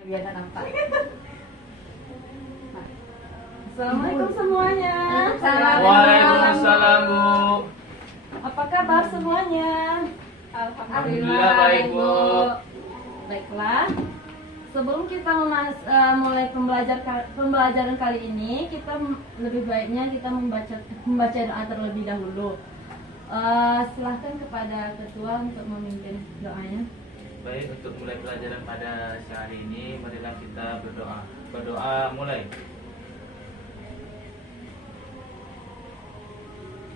Biar nampak. Assalamualaikum semuanya. Waalaikumsalam, Bu. Apa kabar semuanya? Alhamdulillah baik, Bu. Baiklah. Sebelum kita mulai pembelajaran kali ini, kita lebih baiknya kita membaca doa terlebih dahulu. Silahkan kepada ketua untuk memimpin doanya. Baik, untuk mulai pelajaran pada siang hari ini, marilah kita berdoa. Berdoa mulai.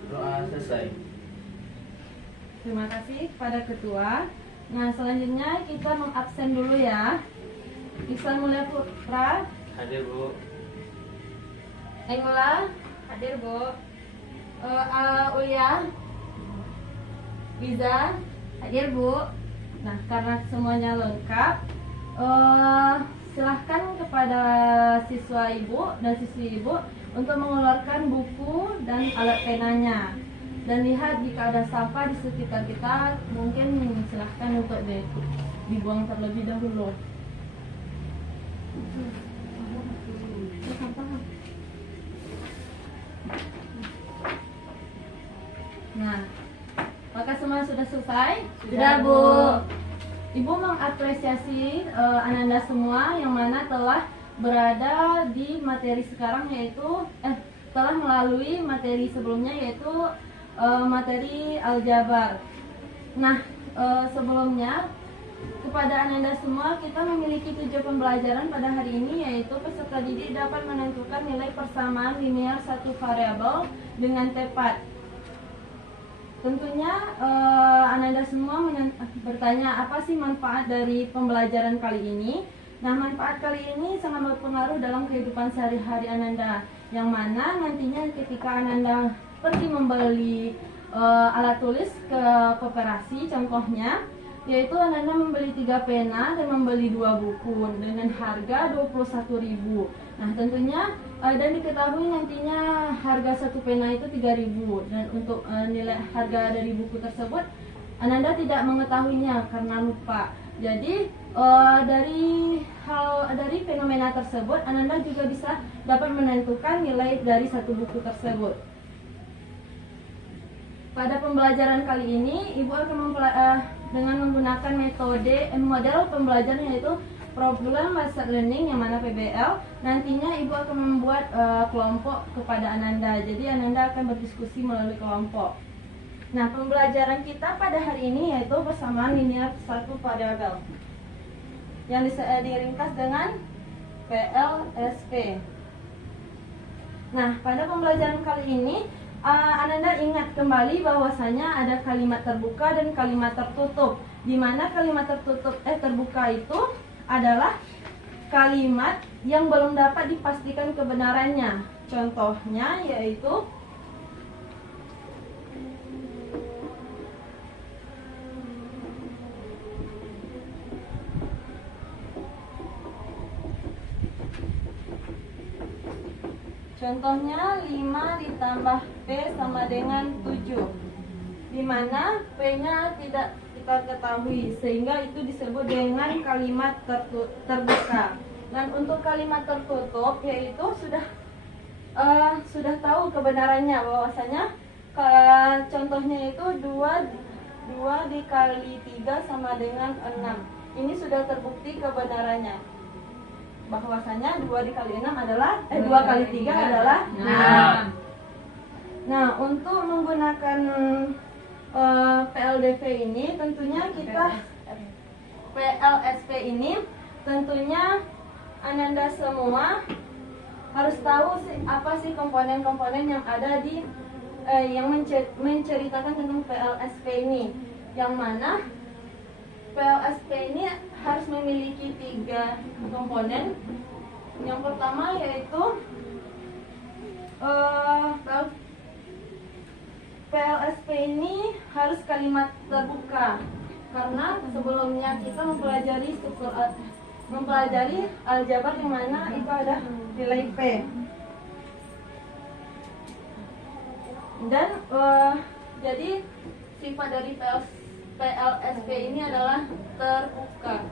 Doa selesai. Terima kasih kepada ketua. Nah, selanjutnya kita mengabsen dulu ya. Ihsan Mulia Putra, Hadir, Bu. Engla, hadir Bu. Ulia, Liza, hadir Bu. Nah, karena semuanya lengkap, silahkan kepada siswa ibu dan siswi ibu untuk mengeluarkan buku dan alat penanya. Dan lihat jika ada sampah di sekitar kita, mungkin silahkan untuk dibuang terlebih dahulu. Nah, apakah semua sudah selesai? Sudah, Bu. Ibu mengapresiasi Ananda semua yang mana telah berada di materi sekarang, yaitu telah melalui materi sebelumnya, yaitu materi aljabar. Nah, sebelumnya kepada Ananda semua, kita memiliki 7 pembelajaran pada hari ini, yaitu peserta didik dapat menentukan nilai persamaan linear satu variabel dengan tepat. Tentunya Ananda semua bertanya apa sih manfaat dari pembelajaran kali ini. Nah, manfaat kali ini sangat berpengaruh dalam kehidupan sehari-hari Ananda, yang mana nantinya ketika Ananda pergi membeli alat tulis ke koperasi, contohnya yaitu Ananda membeli 3 pena dan membeli 2 buku dengan harga 21.000. Nah, tentunya dan diketahui nantinya harga satu pena itu 3.000, dan untuk nilai harga dari buku tersebut Ananda tidak mengetahuinya karena lupa. Jadi dari fenomena tersebut Ananda juga bisa dapat menentukan nilai dari satu buku tersebut. Pada pembelajaran kali ini, Ibu akan dengan menggunakan model pembelajaran yaitu Problem Based Learning, yang mana PBL. Nantinya Ibu akan membuat kelompok kepada Ananda. Jadi Ananda akan berdiskusi melalui kelompok. Nah, pembelajaran kita pada hari ini yaitu persamaan linear satu variabel yang diringkas dengan PLSP. Nah, pada pembelajaran kali ini Ananda ingat kembali bahwasanya ada kalimat terbuka dan kalimat tertutup, di mana kalimat terbuka itu adalah kalimat yang belum dapat dipastikan kebenarannya. Contohnya yaitu Contohnya 5 ditambah P sama dengan 7, di mana P-nya tidak kita ketahui, sehingga itu disebut dengan kalimat terbuka. Dan untuk kalimat tertutup yaitu sudah tahu kebenarannya, bahwasanya contohnya itu 2 dikali 3 sama dengan 6. Ini sudah terbukti kebenarannya, bahwasanya 2 dikali 6 adalah 2 kali 3 adalah 6. Nah, untuk menggunakan PLDV ini tentunya PLSP ini tentunya Ananda semua harus tahu apa sih komponen-komponen yang ada di yang menceritakan tentang PLSP ini, yang mana PLSP ini harus memiliki 3 komponen. Yang pertama yaitu PLSP ini harus kalimat terbuka, karena sebelumnya kita mempelajari aljabar yang mana itu ada nilai P. Dan jadi sifat dari PLSP ini adalah terbuka.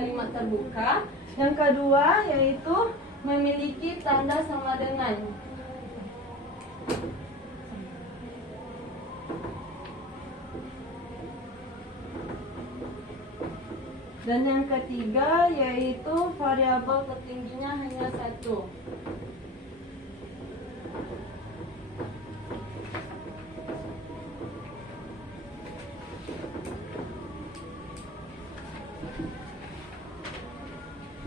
kalimat terbuka. Yang kedua yaitu memiliki tanda sama dengan. Dan yang ketiga yaitu variabel tertingginya hanya satu.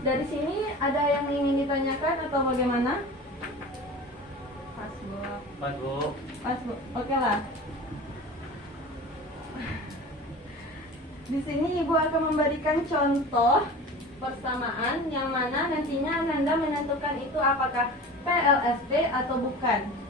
Dari sini ada yang ingin ditanyakan atau bagaimana? Pas Bu. Oke lah. Di sini Ibu akan memberikan contoh persamaan yang mana nantinya Anda menentukan itu apakah PLSP atau bukan.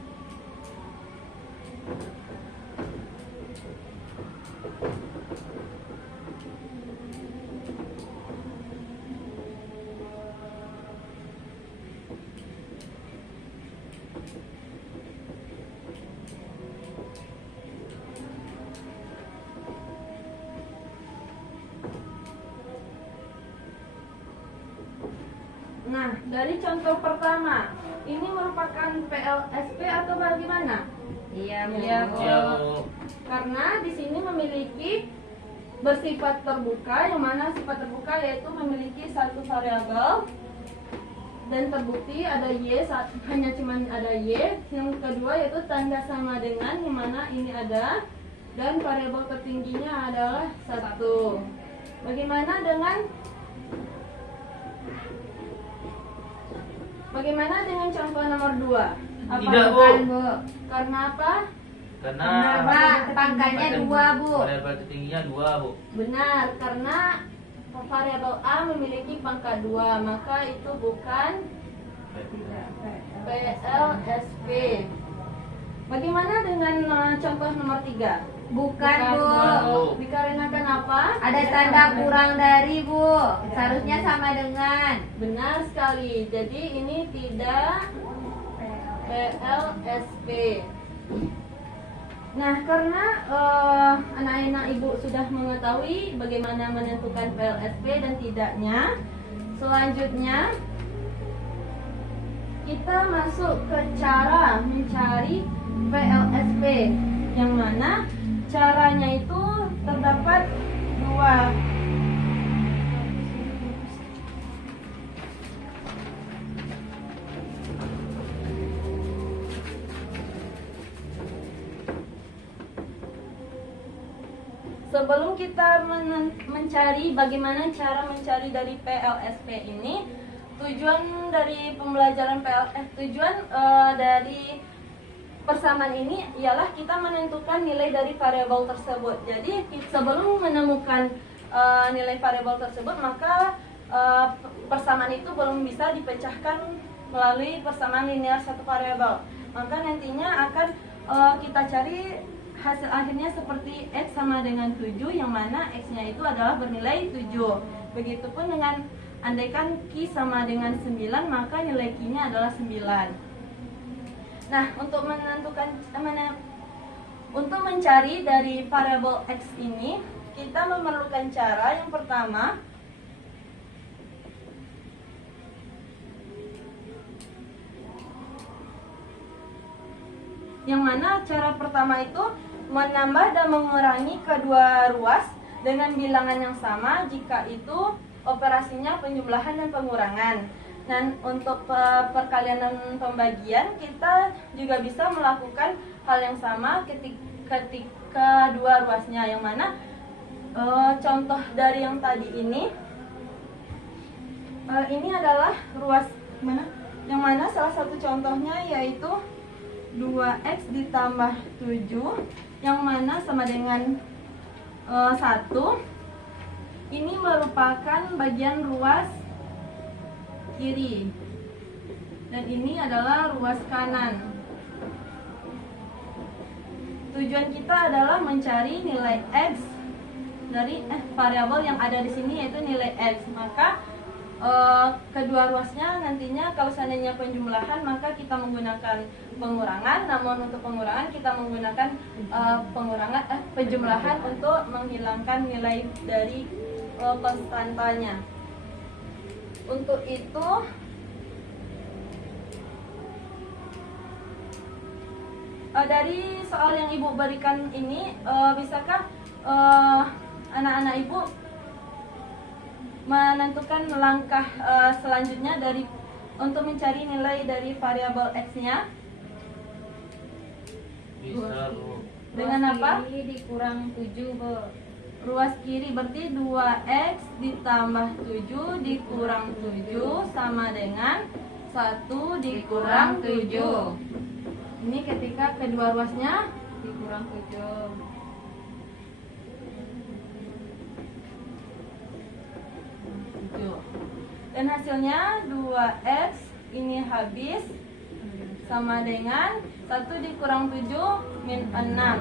Nah, dari contoh pertama, ini merupakan PLSP atau bagaimana? Iya, Bu. Iya, Bu. Karena di sini memiliki bersifat terbuka, yang mana sifat terbuka yaitu memiliki satu variabel dan terbukti ada y, hanya cuman ada y. Yang kedua yaitu tanda sama dengan, yang mana ini ada, dan variabel tertingginya adalah 1. Bagaimana dengan contoh nomor 2? Apa Tidak, Bu. Bukan, Bu. Karena apa? Karena Pak, pangkatnya 2, Bu. variabel tertingginya 2, Bu. Benar, karena variabel A memiliki pangkat 2, maka itu bukan PLSP. Bagaimana dengan contoh nomor 3? Bukan, Bu. Dikarenakan apa? Ada tanda kurang dari, Bu. Seharusnya sama dengan. Benar sekali. Jadi ini tidak PLSP. Nah, karena anak-anak Ibu sudah mengetahui bagaimana menentukan PLSP dan tidaknya, selanjutnya kita masuk ke cara mencari PLSP, yang mana caranya itu terdapat 2. Sebelum kita mencari bagaimana cara mencari dari PLSP ini, tujuan dari persamaan ini ialah kita menentukan nilai dari variabel tersebut. Jadi sebelum menemukan nilai variabel tersebut, maka persamaan itu belum bisa dipecahkan melalui persamaan linear satu variabel. Maka nantinya akan kita cari hasil akhirnya seperti X sama dengan 7, yang mana X-nya itu adalah bernilai 7. Begitupun dengan andaikan Q sama dengan 9, maka nilai Q-nya adalah 9. Nah, untuk mencari dari variabel X ini, kita memerlukan cara yang pertama, yang mana cara pertama itu menambah dan mengurangi kedua ruas dengan bilangan yang sama jika itu operasinya penjumlahan dan pengurangan. Dan untuk perkalian dan pembagian, kita juga bisa melakukan hal yang sama ketika dua ruasnya, yang mana contoh dari yang tadi ini adalah ruas mana? Yang mana salah satu contohnya yaitu 2x ditambah 7, yang mana sama dengan 1. Ini merupakan bagian ruas kiri, dan ini adalah ruas kanan. Tujuan kita adalah mencari nilai X dari variabel yang ada di sini, yaitu nilai X. Maka kedua ruasnya nantinya kalau seandainya penjumlahan, maka kita menggunakan pengurangan. Namun untuk pengurangan kita menggunakan penjumlahan untuk menghilangkan nilai dari konstantanya. Untuk itu dari soal yang ibu berikan ini, bisakah anak-anak ibu menentukan langkah selanjutnya untuk mencari nilai dari variabel x-nya? Bisa, Bu. Dengan apa? Kiri dikurang 7, Bu. Ruas kiri berarti 2x ditambah 7 dikurang 7 sama dengan 1 dikurang 7. Ini ketika kedua ruasnya Dikurang 7. 7. Dan hasilnya 2x ini habis sama dengan 1 dikurang 7 min 6.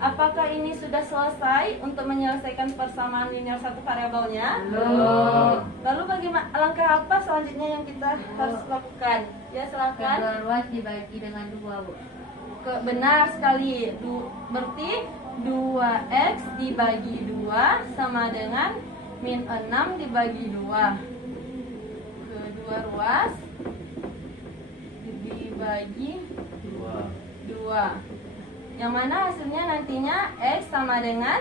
Apakah ini sudah selesai untuk menyelesaikan persamaan linear satu variabelnya? Belum. Lalu bagaimana langkah apa selanjutnya yang kita harus lakukan? Ya, silakan. Kedua ruas dibagi dengan 2, Bu. Benar sekali. Berarti 2x dibagi 2 sama dengan min 6 dibagi 2. Kedua ruas dibagi 2. Yang mana hasilnya nantinya x sama dengan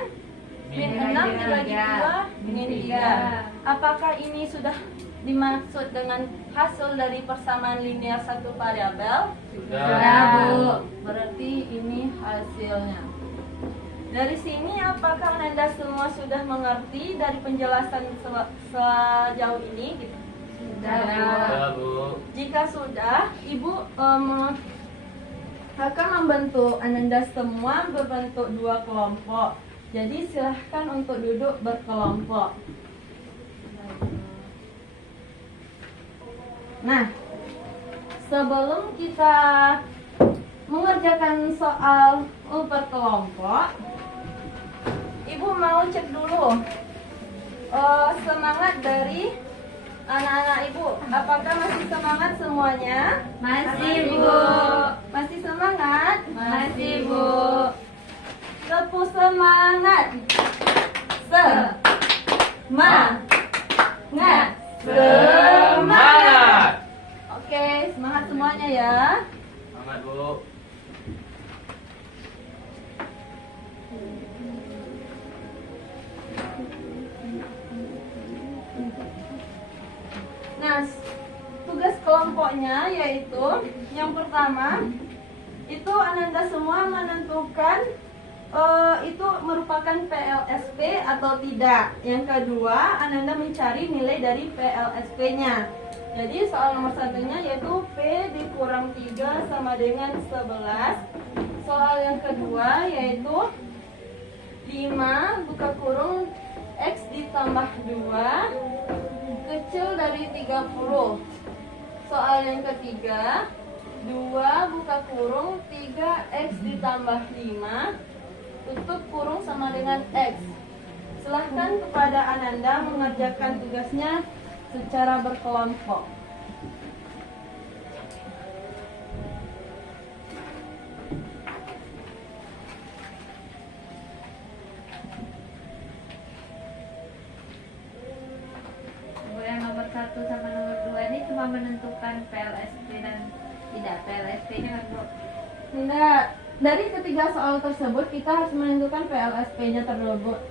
min 6 dibagi 2 min 3. Apakah ini sudah dimaksud dengan hasil dari persamaan linear satu variabel? Sudah, Bu. Berarti ini hasilnya. Dari sini apakah Anda semua sudah mengerti dari penjelasan sejauh ini? Gitu? Sudah, Bu. Jika sudah, Ibu akan membentuk Anda semua berbentuk 2 kelompok. Jadi silahkan untuk duduk berkelompok. Nah, sebelum kita mengerjakan soal berkelompok, Ibu mau cek dulu semangat dari anak-anak Ibu. Apakah masih semangat semuanya? Masih, Bu. Masih semangat? Masih, Bu. Tepuk semangat. Semangat. Semangat. Oke, semangat semuanya ya. Semangat, Bu. Nah, tugas kelompoknya yaitu yang pertama itu Ananda semua menentukan itu merupakan PLSP atau tidak. Yang kedua, Ananda mencari nilai dari PLSP-nya. Jadi soal nomor satunya yaitu P dikurang 3 sama dengan 11. Soal yang kedua yaitu 5 buka kurung X ditambah 2 kecil dari 30. Soal yang ketiga 2 buka kurung 3X ditambah 5 tutup kurung sama dengan X. Silahkan kepada Ananda mengerjakan tugasnya secara berkelompok. Yang nomor 1 sama nomor 2 ini cuma menentukan PLSP dan tidak PLSP-nya kan, Bu? Enggak. Dari ketiga soal tersebut kita harus menentukan PLSP-nya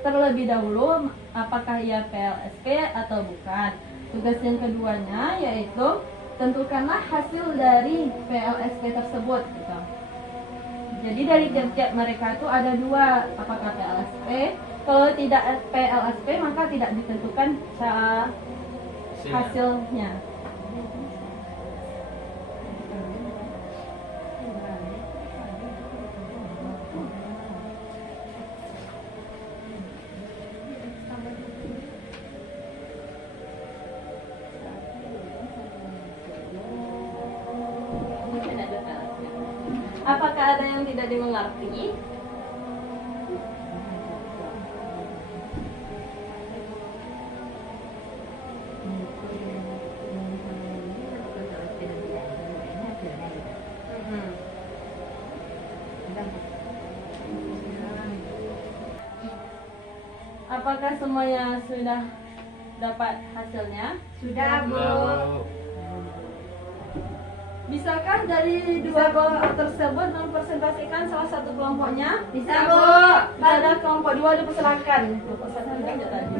terlebih dahulu apakah ia PLSP atau bukan. Tugas yang keduanya yaitu tentukanlah hasil dari PLSP tersebut gitu. Jadi dari tiap mereka itu ada 2, apakah PLSP. Kalau tidak PLSP maka tidak ditentukan hasilnya. Apakah ada yang tidak dimengerti? Apakah semuanya sudah dapat hasilnya? Sudah, Bu. Bisakah dari dua kelompok tersebut mempresentasikan salah satu kelompoknya? Bisa, Bu. Pada kelompok 2 dipersilakan. Kelompok 1 aja tadi.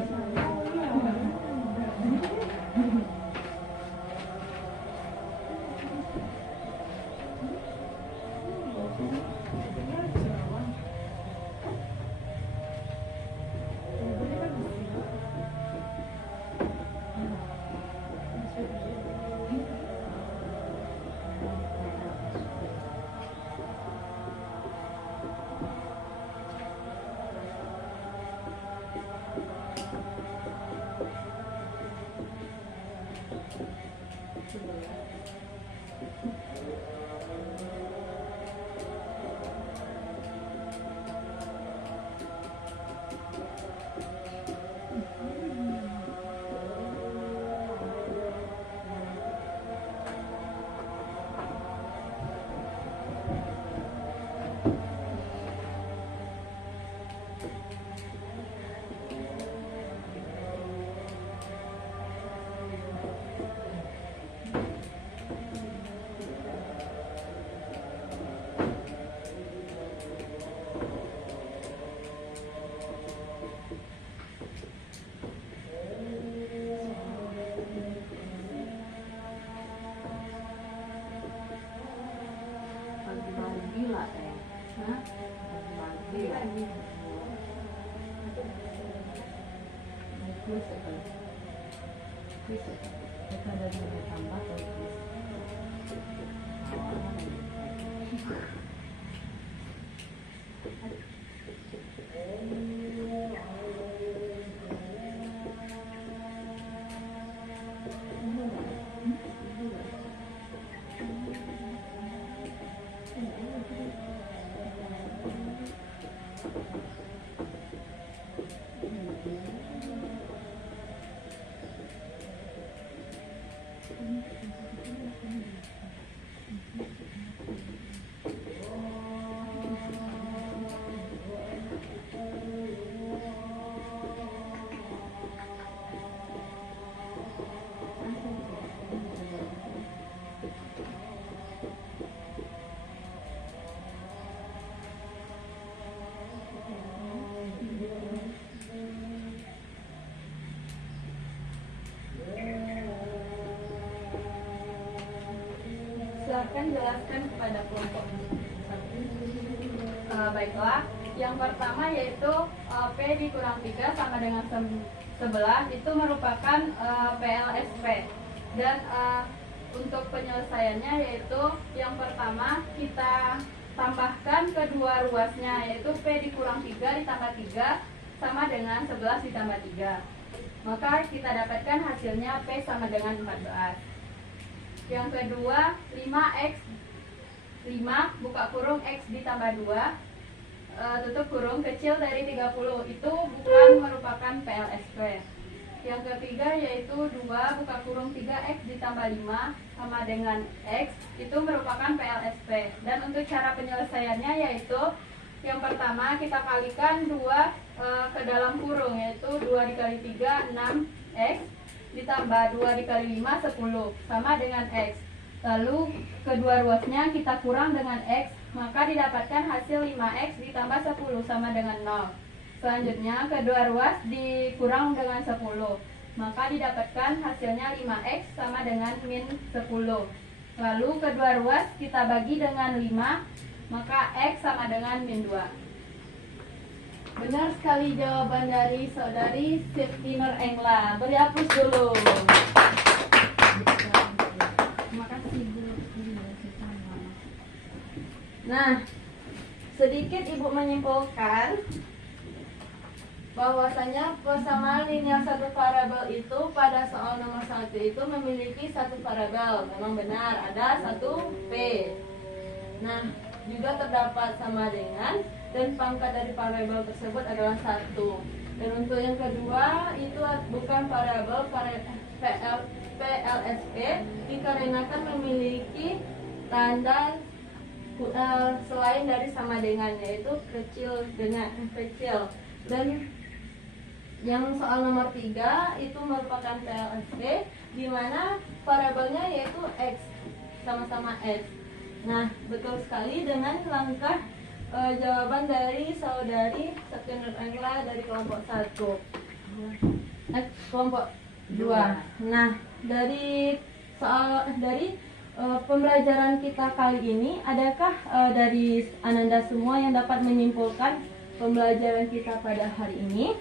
Silakan jelaskan kepada kelompok baiklah, yang pertama yaitu P dikurang 3 sama dengan 11 itu merupakan PLSP. Dan untuk penyelesaiannya yaitu yang pertama kita tambahkan kedua ruasnya, yaitu P dikurang 3 ditambah 3 sama dengan 11 ditambah 3. Maka kita dapatkan hasilnya P sama dengan 14. Yang kedua 5x 5 buka kurung x ditambah 2 tutup kurung kecil dari 30 itu bukan merupakan PLSP. Yang ketiga yaitu 2 buka kurung 3x ditambah 5 sama dengan x itu merupakan PLSP. Dan untuk cara penyelesaiannya yaitu yang pertama kita kalikan 2 ke dalam kurung, yaitu 2 dikali 3 6x ditambah 2 dikali 5 10 sama dengan x. Lalu kedua ruasnya kita kurang dengan x, maka didapatkan hasil 5x ditambah 10 sama dengan 0. Selanjutnya kedua ruas dikurang dengan 10, maka didapatkan hasilnya 5x sama dengan min 10. Lalu kedua ruas kita bagi dengan 5, maka x sama dengan min 2. Benar sekali jawaban dari saudari Septiner Engla. Beri hapus dulu. Terima kasih Bu. Nah, sedikit Ibu menyimpulkan bahwasanya persamaan linear satu variabel itu pada soal nomor 1 itu memiliki satu variabel. Memang benar ada satu P. Nah, juga terdapat sama dengan dan pangkat dari variabel tersebut adalah 1. Dan untuk yang kedua itu bukan variabel PLSP dikarenakan memiliki tanda selain dari sama dengan, yaitu kecil dengan kecil. Dan Yang soal nomor 3 itu merupakan PLSP, di mana variabelnya yaitu X sama-sama X. Nah, betul sekali dengan langkah jawaban dari saudari Septian Angela dari kelompok 1. Kelompok 2. Nah, dari pembelajaran kita kali ini, adakah dari Ananda semua yang dapat menyimpulkan pembelajaran kita pada hari ini?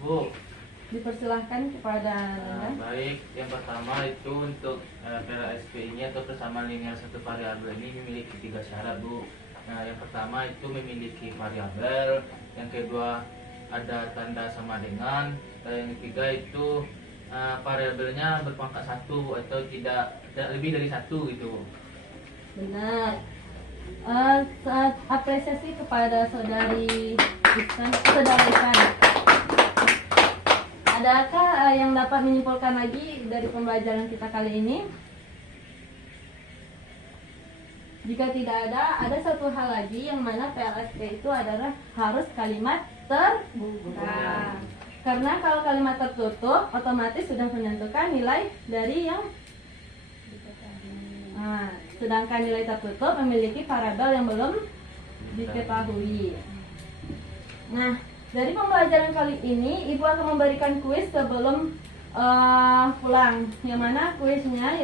Bu, Dipersilahkan kepada Ananda. baik. Yang pertama itu untuk PLSP ini atau persamaan linear satu variabel ini memiliki 3 syarat, Bu. Nah, yang pertama itu memiliki variabel, yang kedua ada tanda sama dengan, dan yang ketiga itu variabelnya berpangkat 1 atau tidak lebih dari 1 gitu. Benar. Apresiasi kepada saudari Isan. Adakah yang dapat menyimpulkan lagi dari pembelajaran kita kali ini? Jika tidak ada satu hal lagi yang mana PLSP itu adalah harus kalimat terbuka. Karena kalau kalimat tertutup, otomatis sudah menentukan nilai dari yang sedangkan nilai tertutup memiliki variabel yang belum diketahui. Nah, dari pembelajaran kali ini, Ibu akan memberikan kuis sebelum pulang. Yang mana kuisnya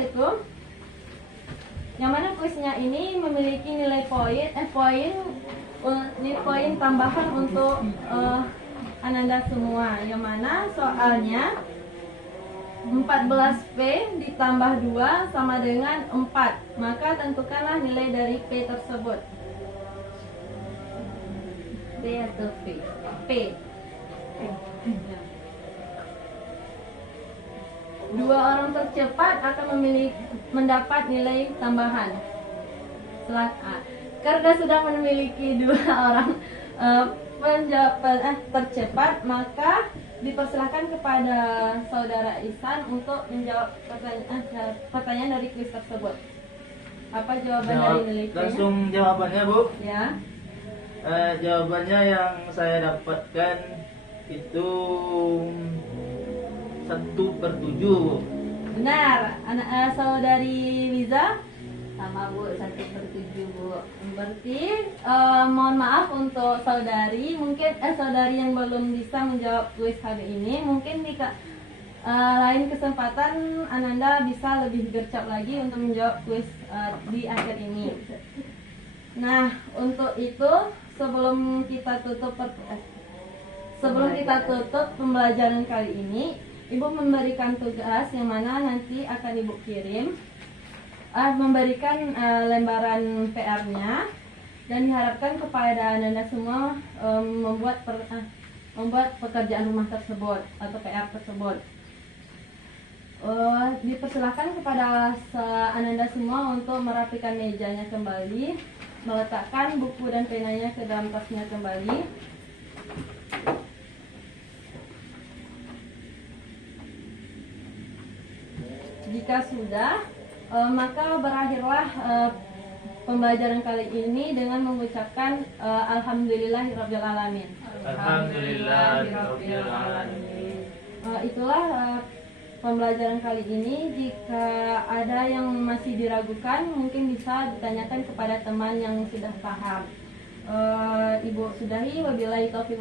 ini memiliki nilai poin tambahan untuk Ananda semua. Yang mana soalnya 14P ditambah 2 sama dengan 4. Maka tentukanlah nilai dari P tersebut. P atau P? P. Dua orang tercepat akan mendapat nilai tambahan. Karena sudah memiliki 2 orang tercepat, maka dipersilakan kepada saudara Ihsan untuk menjawab pertanyaan dari kuis tersebut. Apa jawaban dari nilai P-nya? Langsung jawabannya, Bu. Ya. Jawabannya yang saya dapatkan itu 1/7. Benar. Saudari Wiza? Sama Bu, 1/7 Bu. Berarti mohon maaf untuk saudari, mungkin saudari yang belum bisa menjawab kuis hari ini, mungkin di lain kesempatan Ananda bisa lebih gercep lagi untuk menjawab kuis di akhir ini. Nah, untuk itu sebelum kita tutup pembelajaran kali ini, Ibu memberikan tugas yang mana nanti akan Ibu kirim, memberikan lembaran PR-nya, dan diharapkan kepada Ananda semua membuat pekerjaan rumah tersebut atau PR tersebut. Dipersilakan kepada Ananda semua untuk merapikan mejanya kembali, meletakkan buku dan penanya ke dalam tasnya kembali. Jika sudah, maka berakhirlah pembelajaran kali ini dengan mengucapkan Alhamdulillahirabbil alamin. Alhamdulillahirabbil alamin. Itulah pembelajaran kali ini. Jika ada yang masih diragukan, mungkin bisa ditanyakan kepada teman yang sudah paham. Ibu sudahi, wabillahi taufiq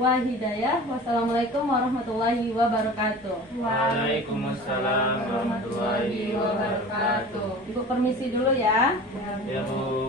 wa hidayah. Wassalamualaikum warahmatullahi wabarakatuh. Waalaikumsalam warahmatullahi wabarakatuh. Ibu permisi dulu ya. Ya, Bu.